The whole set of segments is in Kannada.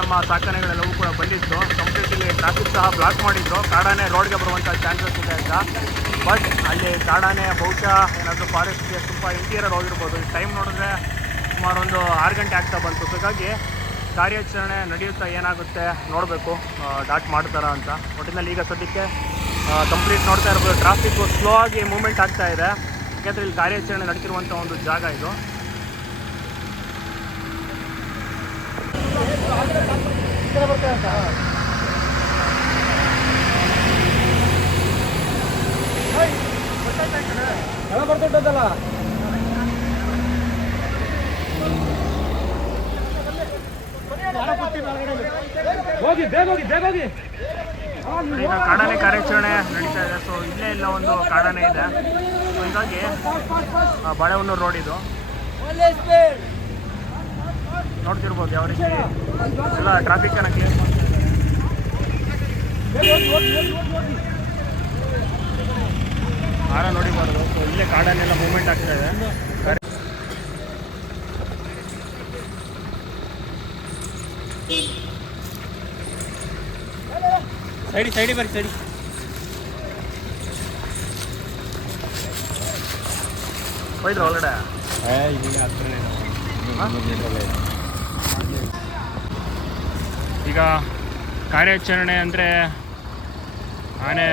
ನಮ್ಮ ಸಾಕಣೆಗಳೆಲ್ಲವೂ ಕೂಡ ಬಂದಿತ್ತು. ಕಂಪ್ಲೀಟ್ಲಿ ಟ್ರಾಫಿಕ್ ಸಹ ಬ್ಲಾಕ್ ಮಾಡಿದ್ರು, ಕಾಡಾನೆ ರೋಡ್ಗೆ ಬರುವಂಥ ಚಾನ್ಸಸ್ ಇದೆ ಅಂತ. ಬಟ್ ಅಲ್ಲಿ ಕಾಡಾನೆ ಬಹುಶಃ ಏನಾದರೂ ಫಾರೆಸ್ಟ್ಗೆ ತುಂಬ ಇಂಟೀರಿಯರ್ ಹೋಗಿರ್ಬೋದು. ಈ ಟೈಮ್ ನೋಡಿದ್ರೆ ಸುಮಾರು ಒಂದು 6 ಗಂಟೆ ಆಗ್ತಾ ಬಂತು. ಸೊ ಹೀಗಾಗಿ ಕಾರ್ಯಾಚರಣೆ ನಡೆಯುತ್ತಾ ಏನಾಗುತ್ತೆ ನೋಡಬೇಕು, ಡಾಟ್ ಮಾಡ್ತಾರಾ ಅಂತ. ಒಟ್ಟಿನಲ್ಲಿ ಈಗ ಸದ್ಯಕ್ಕೆ ಕಂಪ್ಲೀಟ್ ನೋಡ್ತಾ ಇರ್ಬೋದು, ಟ್ರಾಫಿಕ್ಕು ಸ್ಲೋ ಆಗಿ ಮೂವ್ಮೆಂಟ್ ಆಗ್ತಾ ಇದೆ. ಯಾಕೆಂದರೆ ಇಲ್ಲಿ ಕಾರ್ಯಾಚರಣೆ ನಡೀತಿರುವಂಥ ಒಂದು ಜಾಗ ಇದು. ಬರ್ತದಲ್ಲ ಹೋಗಿ ಬೇಗ ಹೋಗಿ ಬೇಗ ಹೋಗಿ. ಈಗ ಕಾಡಾನೆ ಕಾರ್ಯಾಚರಣೆ ನಡೀತಾ ಇದೆ. ಸೊ ಇಲ್ಲೇ ಇಲ್ಲ ಒಂದು ಕಾಡಾನೆ ಇದೆ. ಸೊ ಹೀಗಾಗಿ ಬಾಳೆಹೊನ್ನೂರು ರೋಡ್ ಇದು ನೋಡ್ತಿರ್ಬೋದು ಯಾವ ರೀತಿ ಎಲ್ಲ ಟ್ರಾಫಿಕ್ಕನ್ನು ಕ್ಲಿಯರ್ ಮಾಡ್ತಾ ಇದೆ. ಆರ ನೋಡಿಬಾರ್ದು. ಸೊ ಇಲ್ಲೇ ಕಾಡನ್ನೆಲ್ಲ ಮೂವ್ಮೆಂಟ್ ಆಗ್ತಾ ಇದೆ. ಸೈಡಿ ಬರ್ರಿ ಸೈಡಿ. ಹೋಯ್ತು ಒಳಗಡೆ ಈಗ ಕಾರ್ಯಾಚರಣೆ ಅಂದರೆ ಆನೆ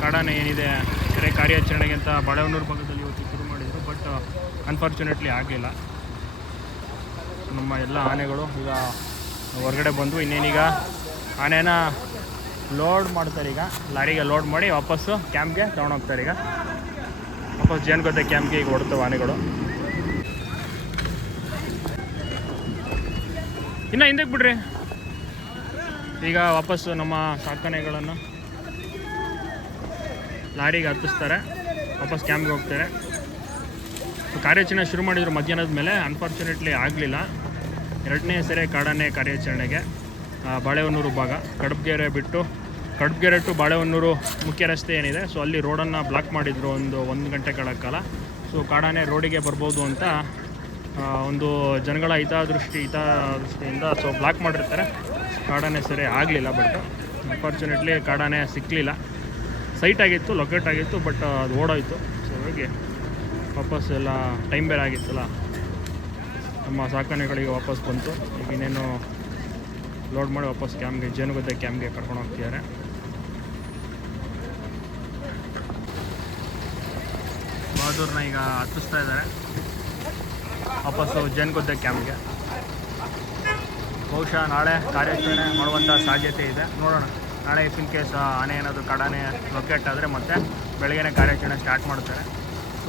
ಕಾಡಾನೆ ಏನಿದೆ ಕೆರೆ ಕಾರ್ಯಾಚರಣೆಗೆ ಅಂತ ಬಾಳೆಹೊನ್ನೂರು ಭಾಗದಲ್ಲಿ ಇವತ್ತು ಶುರು ಮಾಡಿದರು. ಬಟ್ ಅನ್ಫಾರ್ಚುನೇಟ್ಲಿ ಆಗಲಿಲ್ಲ. ನಮ್ಮ ಎಲ್ಲ ಆನೆಗಳು ಈಗ ಹೊರಗಡೆ ಬಂದು ಇನ್ನೇನೀಗ ಆನೆನ ಲೋಡ್ ಮಾಡ್ತಾರೆ. ಈಗ ಲಾರಿಗೆ ಲೋಡ್ ಮಾಡಿ ವಾಪಸ್ಸು ಕ್ಯಾಂಪ್ಗೆ ತೊಗೊಂಡೋಗ್ತಾರೆ. ಈಗ ವಾಪಸ್ ಜೇನುಗದ್ದೆ ಕ್ಯಾಂಪ್ಗೆ ಈಗ ಹೊಡ್ತವೆ ಆನೆಗಳು. ಇನ್ನು ಹಿಂದಕ್ಕೆ ಬಿಡ್ರಿ. ಈಗ ವಾಪಸ್ಸು ನಮ್ಮ ಸಾಕಣೆಗಳನ್ನು ಲಾರಿಗೆ ಹತ್ತಿಸ್ತಾರೆ, ವಾಪಸ್ ಕ್ಯಾಂಪ್ಗೆ ಹೋಗ್ತಾರೆ. ಕಾರ್ಯಾಚರಣೆ ಶುರು ಮಾಡಿದ್ರು ಮಧ್ಯಾಹ್ನದ ಮೇಲೆ. ಅನ್ಫಾರ್ಚುನೇಟ್ಲಿ ಆಗಲಿಲ್ಲ. 2ನೇ ಸರಿ ಕಾಡಾನೆ ಕಾರ್ಯಾಚರಣೆಗೆ ಬಾಳೆಹೊನ್ನೂರು ಭಾಗ ಕಡಬಗೆರೆ ಟು ಬಾಳೆಹೊನ್ನೂರು ಮುಖ್ಯ ರಸ್ತೆ ಏನಿದೆ, ಸೊ ಅಲ್ಲಿ ರೋಡನ್ನು ಬ್ಲಾಕ್ ಮಾಡಿದರು 1 ಗಂಟೆಗಳ ಕಾಲ. ಸೊ ಕಾಡಾನೆ ರೋಡಿಗೆ ಬರ್ಬೋದು ಅಂತ ಒಂದು ಜನಗಳ ಹಿತದೃಷ್ಟಿಯಿಂದ ಸೊ ಬ್ಲಾಕ್ ಮಾಡಿರ್ತಾರೆ. ಕಾಡಾನೆ ಸರಿ ಆಗಲಿಲ್ಲ. ಬಟ್ ಅನ್ಫಾರ್ಚುನೇಟ್ಲಿ ಕಾಡಾನೆ ಸಿಕ್ಕಲಿಲ್ಲ. ಸೈಟ್ ಆಗಿತ್ತು, ಲೊಕೇಟ್ ಆಗಿತ್ತು, ಬಟ್ ಅದು ಓಡೋಯ್ತು. ಸೊ ಹಾಗಾಗಿ ವಾಪಸ್ ಎಲ್ಲ ಟೈಮ್ ಬೇರೆ ಆಗಿತ್ತಲ್ಲ, ನಮ್ಮ ಸಾಕಣೆಗಳಿಗೆ ವಾಪಸ್ ಬಂತು. ಈಗ ಇನ್ನೇನು ಲೋಡ್ ಮಾಡಿ ವಾಪಸ್ ಕ್ಯಾಂಪ್ಗೆ ಜೇನುಗದ್ದೆ ಕ್ಯಾಂಪ್ಗೆ ಕರ್ಕೊಂಡು ಹೋಗ್ತಿದ್ದಾರೆ. ಬಹದ್ದೂರನ್ನ ಈಗ ಹತ್ತಿಸ್ತಾ ಇದ್ದಾರೆ ವಾಪಸ್ಸು ಜೇನುಗದ್ದೆ ಕ್ಯಾಂಪ್ಗೆ. ಬಹುಶಃ ನಾಳೆ ಕಾರ್ಯಾಚರಣೆ ಮಾಡುವಂಥ ಸಾಧ್ಯತೆ ಇದೆ. ನೋಡೋಣ, ನಾಳೆ ಇಫ್ ಇನ್ ಕೇಸ್ ಆನೆ ಏನಾದರೂ ಕಾಡಾನೆ ಲೊಕೇಟ್ ಆದರೆ ಮತ್ತೆ ಬೆಳಗ್ಗೆನೇ ಕಾರ್ಯಾಚರಣೆ ಸ್ಟಾರ್ಟ್ ಮಾಡ್ತಾರೆ. ಸೊ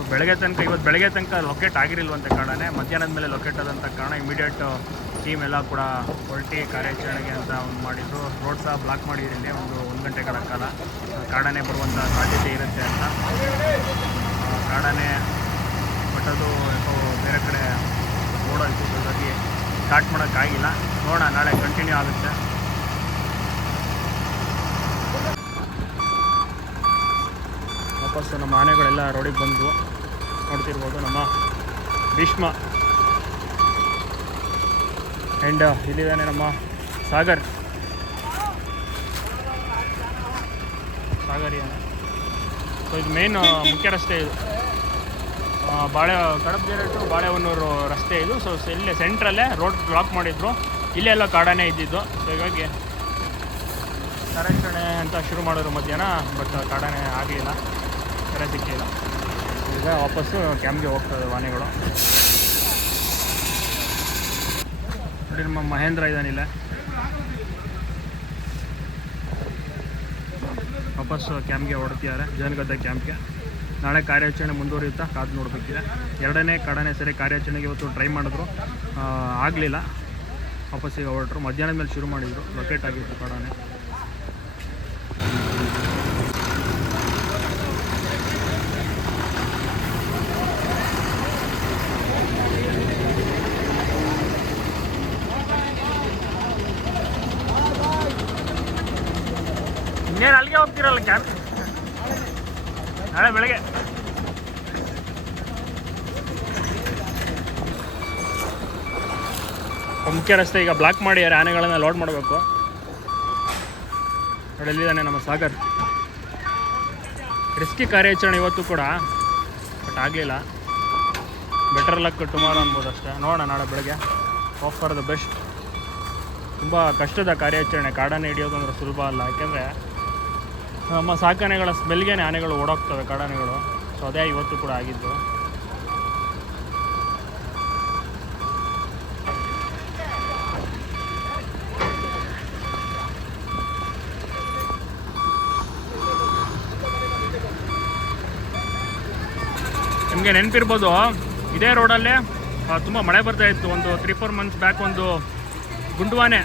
ಇವತ್ತು ಬೆಳಗ್ಗೆ ತನಕ ಲೊಕೇಟ್ ಆಗಿರಲ್ವಂತೆ ಕಾಡಾನೆ. ಮಧ್ಯಾಹ್ನದ ಮೇಲೆ ಲೊಕೇಟ್ ಆದಂಥ ಕಾರಣ ಇಮಿಡಿಯೇಟ್ ಟೀಮ್ ಎಲ್ಲ ಕೂಡ ಹೊರಟಿ ಕಾರ್ಯಾಚರಣೆಗೆ ಅಂತ ಮಾಡಿದರು. ರೋಡ್ ಸಹ ಬ್ಲಾಕ್ ಮಾಡಿದ್ದೀನಿ 1 ಗಂಟೆಗಳ ಕಾಲ. ಕಾಡಾನೆ ಬರುವಂಥ ಸಾಧ್ಯತೆ ಇರುತ್ತೆ ಅಂತ. ಕಾಡಾನೆ ಬಟ್ ಅದು ಬೇರೆ ಕಡೆ ಓಡೋಯ್ತು. ಹಾಗಾಗಿ ಸ್ಟಾರ್ಟ್ ಮಾಡೋಕ್ಕಾಗಿಲ್ಲ. ನೋಡೋಣ, ನಾಳೆ ಕಂಟಿನ್ಯೂ ಆಗುತ್ತೆ. ವಾಪಸ್ಸು ನಮ್ಮ ಆನೆಗಳೆಲ್ಲ ರೋಡಿಗೆ ಬಂದು ನೋಡ್ತಿರ್ಬೋದು. ನಮ್ಮ ಭೀಷ್ಮ ಆ್ಯಂಡ್ ಇಲ್ಲಿದ್ದಾನೆ ನಮ್ಮ ಸಾಗರ್ ಆನೆ. ಸೊ ಇದು ಮೇನ್ ಮುಖ್ಯ ರಸ್ತೆ ಇದು, ಕಡಬಗೆರೆ ಟು ಬಾಳೆಹೊನ್ನೂರು ರಸ್ತೆ ಇದು. ಸೊ ಇಲ್ಲೇ ಸೆಂಟ್ರಲ್ಲೇ ರೋಡ್ ಬ್ಲಾಕ್ ಮಾಡಿದ್ರು. ಇಲ್ಲೇ ಎಲ್ಲ ಕಾಡಾನೆ ಇದ್ದಿದ್ದು. ಸೊ ಹೀಗಾಗಿ ಕಾರ್ಯಾಚರಣೆ ಅಂತ ಶುರು ಮಾಡಿದ್ರು ಮಧ್ಯಾಹ್ನ. ಬಟ್ ಕಾಡಾನೆ ಆಗಲಿಲ್ಲ, ಕೆರೆ ಸಿಕ್ಕಿಲ್ಲ. ಈಗ ವಾಪಸ್ಸು ಕ್ಯಾಂಪ್ಗೆ ಹೋಗ್ತದೆ ಆನೆಗಳು. ನೋಡಿ, ನಮ್ಮ ಮಹೇಂದ್ರ ಇದ್ದಾನಿಲ್ಲ. ವಾಪಸ್ಸು ಕ್ಯಾಂಪ್ಗೆ ಹೊಡ್ತಿದ್ದಾರೆ, ಜೇನುಗದ್ದೆ ಕ್ಯಾಂಪ್ಗೆ. ನಾಳೆ ಕಾರ್ಯಾಚರಣೆ ಮುಂದುವರಿಯುತ್ತಾ ಕಾದು ನೋಡಬೇಕಿದೆ. 2ನೇ ಕಾಡಾನೆ ಸರಿ ಕಾರ್ಯಾಚರಣೆಗೆ ಇವತ್ತು ಟ್ರೈ ಮಾಡಿದ್ರು, ಆಗಲಿಲ್ಲ. ವಾಪಸ್ಸಿಗೆ ಹೊರಟರು. ಮಧ್ಯಾಹ್ನದ ಮೇಲೆ ಶುರು ಮಾಡಿದರು, ಲೊಕೇಟ್ ಆಗಿತ್ತು ಕಾಡಾನೆ. ಇನ್ನೇನು ಅಲ್ಲಿಗೆ ಹೋಗ್ತಿರಲ್ಲ ಕ್ಯಾಂಪ್ ನಾಳೆ ಬೆಳಗ್ಗೆ. ಮುಖ್ಯ ರಸ್ತೆ ಈಗ ಬ್ಲಾಕ್ ಮಾಡಿ ಆನೆಗಳನ್ನು ಲೋಡ್ ಮಾಡಬೇಕು. ನೋಡಿ ಎಲ್ಲಿದ್ದಾನೆ ನಮ್ಮ ಸಾಗರ್. ರಿಸ್ಕಿ ಕಾರ್ಯಾಚರಣೆ ಇವತ್ತು ಕೂಡ, ಬಟ್ ಆಗಲಿಲ್ಲ. ಬೆಟರ್ ಲಕ್ ಟುಮಾರೋ ಅನ್ಬೋದು ಅಷ್ಟೇ. ನೋಡೋಣ ನಾಳೆ ಬೆಳಗ್ಗೆ. Hope for the best. ತುಂಬ ಕಷ್ಟದ ಕಾರ್ಯಾಚರಣೆ. ಕಾಡಾನೆ ಹಿಡಿಯೋದು ಅಂದರೆ ಸುಲಭ ಅಲ್ಲ. ಯಾಕೆಂದರೆ ನಮ್ಮ ಸಾಕಾನೆಗಳ ಸ್ಮೆಲ್ಗೆ ಆನೆಗಳು ಓಡೋಗ್ತವೆ, ಕಾಡಾನೆಗಳು. ಸೊ ಅದೇ ಇವತ್ತು ಕೂಡ ಆಗಿದ್ದು. ನಿಮಗೆ ನೆನಪಿರ್ಬೋದು, ಇದೇ ರೋಡಲ್ಲೇ ತುಂಬ ಮಳೆ ಬರ್ತಾ ಇತ್ತು. ಒಂದು 3-4 ಮಂತ್ಸ್ ಬ್ಯಾಕ್ ಒಂದು ಅಂಡವಾನೆ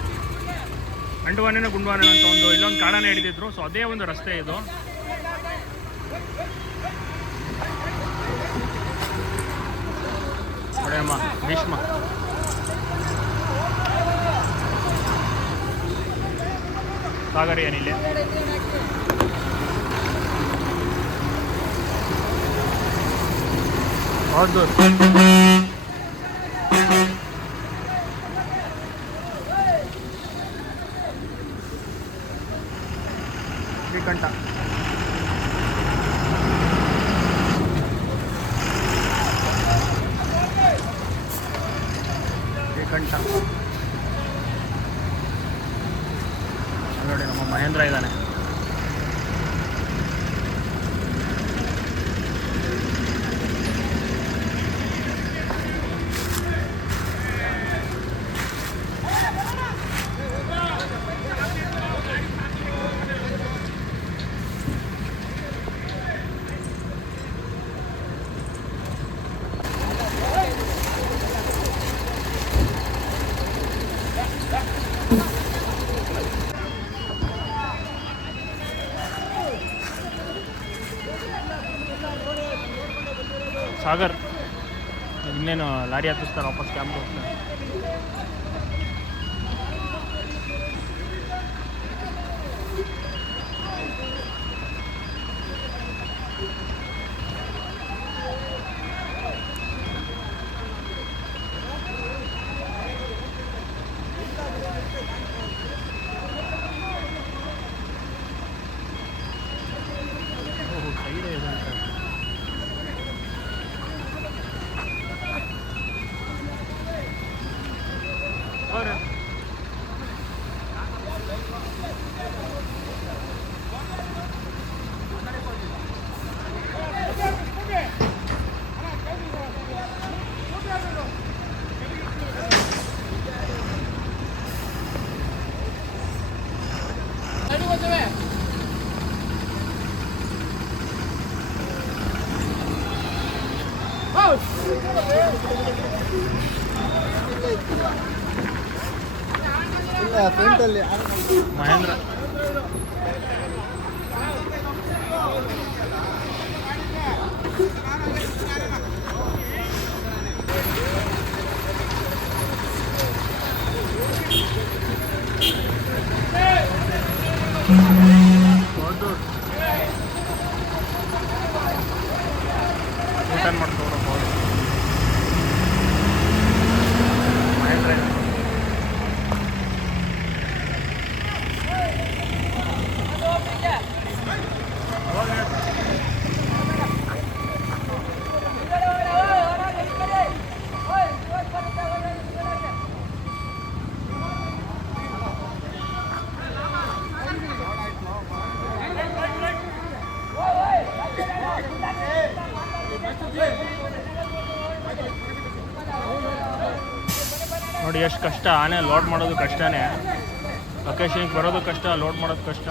ಅಂತ ಇಲ್ಲೊಂದು ಕಾಡಾನೆ ಹಿಡಿದಿದ್ರು. ಸೊ ಅದೇ ಒಂದು ರಸ್ತೆ ಇದು. ಅಮ್ಮ ಭೀಷ್ಮ ಸಾಗರ್ ಏನಿಲ್ಲ. ಹೌದು, ಶ್ರೀಕಂಠ. ನೋಡಿ ನಮ್ಮ ಮಹೇಂದ್ರ ಇದ್ದಾನೆ. ಸಾಗರ್ ಇನ್ನೇನು ಲಾರಿ ಹತ್ತಿಸ್ತಾರೆ, ವಾಪಸ್ ಕ್ಯಾಂಪ್ ಹೋಗ್ತಾರೆ. ಮಹೇಂದ್ರ ಊಟ ಮಾಡ್ಕೊಂಡು ಮಹೇಂದ್ರ ನೋಡಿ ಎಷ್ಟು ಕಷ್ಟ. ಆನೆ ಲೋಡ್ ಮಾಡೋದು ಕಷ್ಟನೇ, ಲೊಕೇಶನ್ಗೆ ಬರೋದು ಕಷ್ಟ, ಲೋಡ್ ಮಾಡೋದು ಕಷ್ಟ,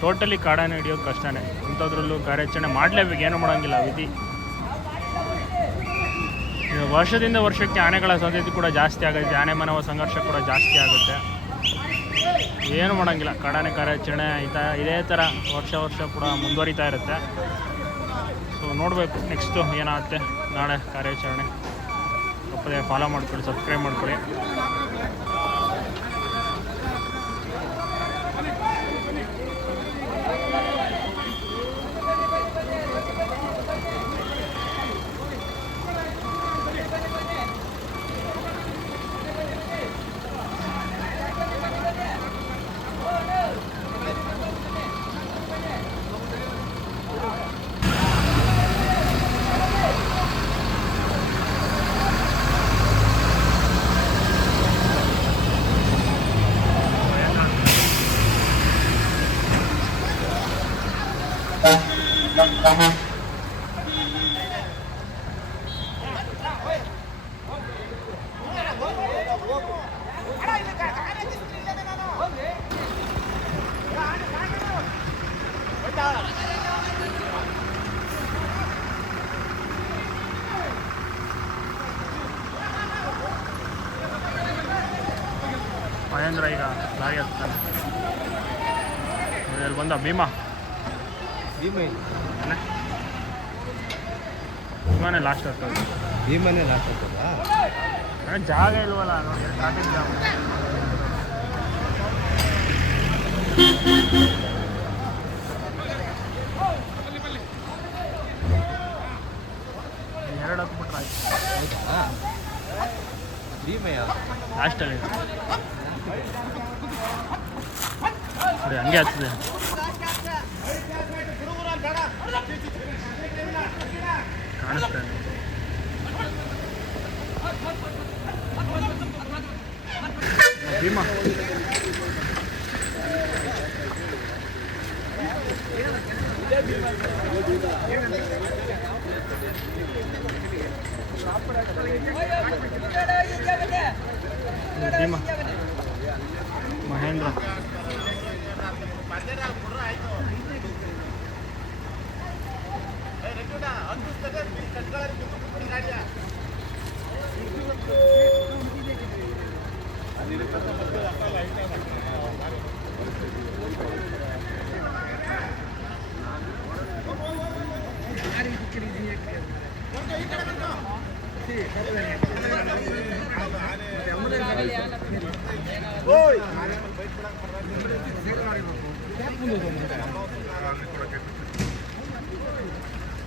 ಟೋಟಲಿ ಕಾಡಾನೆ ಹಿಡಿಯೋದು ಕಷ್ಟನೇ. ಇಂಥದ್ರಲ್ಲೂ ಕಾರ್ಯಾಚರಣೆ ಮಾಡಲೇಬೇಕು, ಏನು ಮಾಡೋಂಗಿಲ್ಲ, ವಿಧಿ. ವರ್ಷದಿಂದ ವರ್ಷಕ್ಕೆ ಆನೆಗಳ ಸಾಧ್ಯತೆ ಕೂಡ ಜಾಸ್ತಿ ಆಗುತ್ತೆ, ಆನೆ ಮಾನವ ಸಂಘರ್ಷ ಕೂಡ ಜಾಸ್ತಿ ಆಗುತ್ತೆ. ಏನು ಮಾಡೋಂಗಿಲ್ಲ, ಕಾಡಾನೆ ಕಾರ್ಯಾಚರಣೆ ಇದೇ ಥರ ವರ್ಷ ಕೂಡ ಮುಂದುವರಿತಾ ಇರುತ್ತೆ. ಸೊ ನೋಡಬೇಕು ನೆಕ್ಸ್ಟು ಏನಾಗುತ್ತೆ ನಾಳೆ ಕಾರ್ಯಾಚರಣೆ. ತಪ್ಪದೆ ಫಾಲೋ ಮಾಡ್ಕೊಳ್ಳಿ, ಸಬ್ಸ್ಕ್ರೈಬ್ ಮಾಡ್ಕೊಳ್ಳಿ. ಮಹೇಂದ್ರ ಈಗ ಲಾರಿ ಹತ್ತಾನೆ. ಇಲ್ಲಿ ಬಂದ ಭೀಮಾ ಅಲ್ಲ ಭೀಮಾನೇ ಲಾಸ್ಟ್ ಹತ್ತೋದು. ಭೀಮನೇ ಲಾಸ್ಟ್ ಆಗ್ತದಾ? ಜಾಗ ಇಲ್ವಲ್ಲ ನೋಡಿ, ಟ್ರಾಫಿಕ್ ಜಾಮ್. ಎರಡು ಹತ್ಬಿಟ್ರೆ ಆಯ್ತು. ಹೌದಾ? ಭೀಮಯ್ಯ ಲಾಸ್ಟಲ್ಲಿ ನೋಡಿ ಹಂಗೆ ಹತ್ತದೆ. ಕಾಣಿಸ್ತಾ ಇದೆ. ಭೀಮಾ ಭೀಮಾ ಮಹೇಂದ್ರ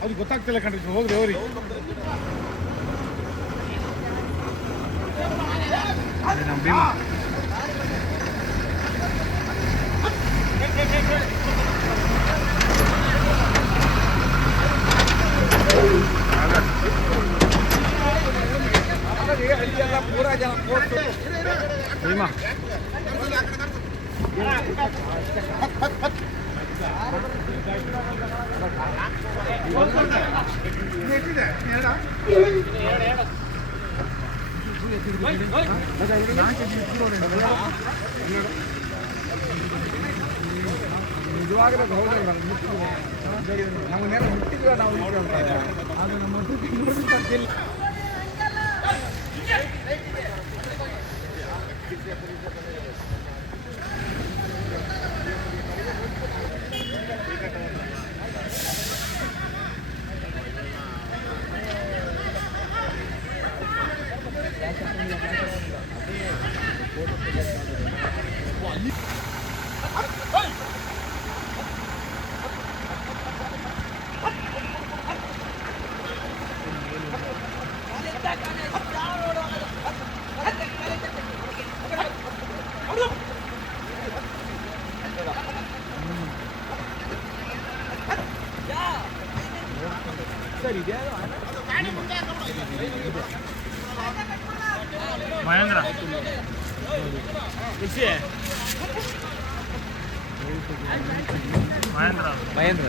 ಅದು ಗೊತ್ತಾಗ್ತಿಲ್ಲ ಕಣ್ರಿ, ಹೋಗ್ರಿ ಹೋಗ್ರಿ. ನಮ್ಮ ಭೀಮಾ ಭೀಮಾ ನಿಜವಾಗ್ಲೂ ಹೌದಲ್ಲ, ನಾವು ನೇರ ಮುಟ್ಟಿದ್ವಿ, ನಾವು ಅದು ನಮ್ಮ ಮಹೇಂದ್ರ ಮಹೇಂದ್ರ ಮಹೇಂದ್ರ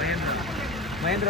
ಮಹೇಂದ್ರ ಮಹೇಂದ್ರ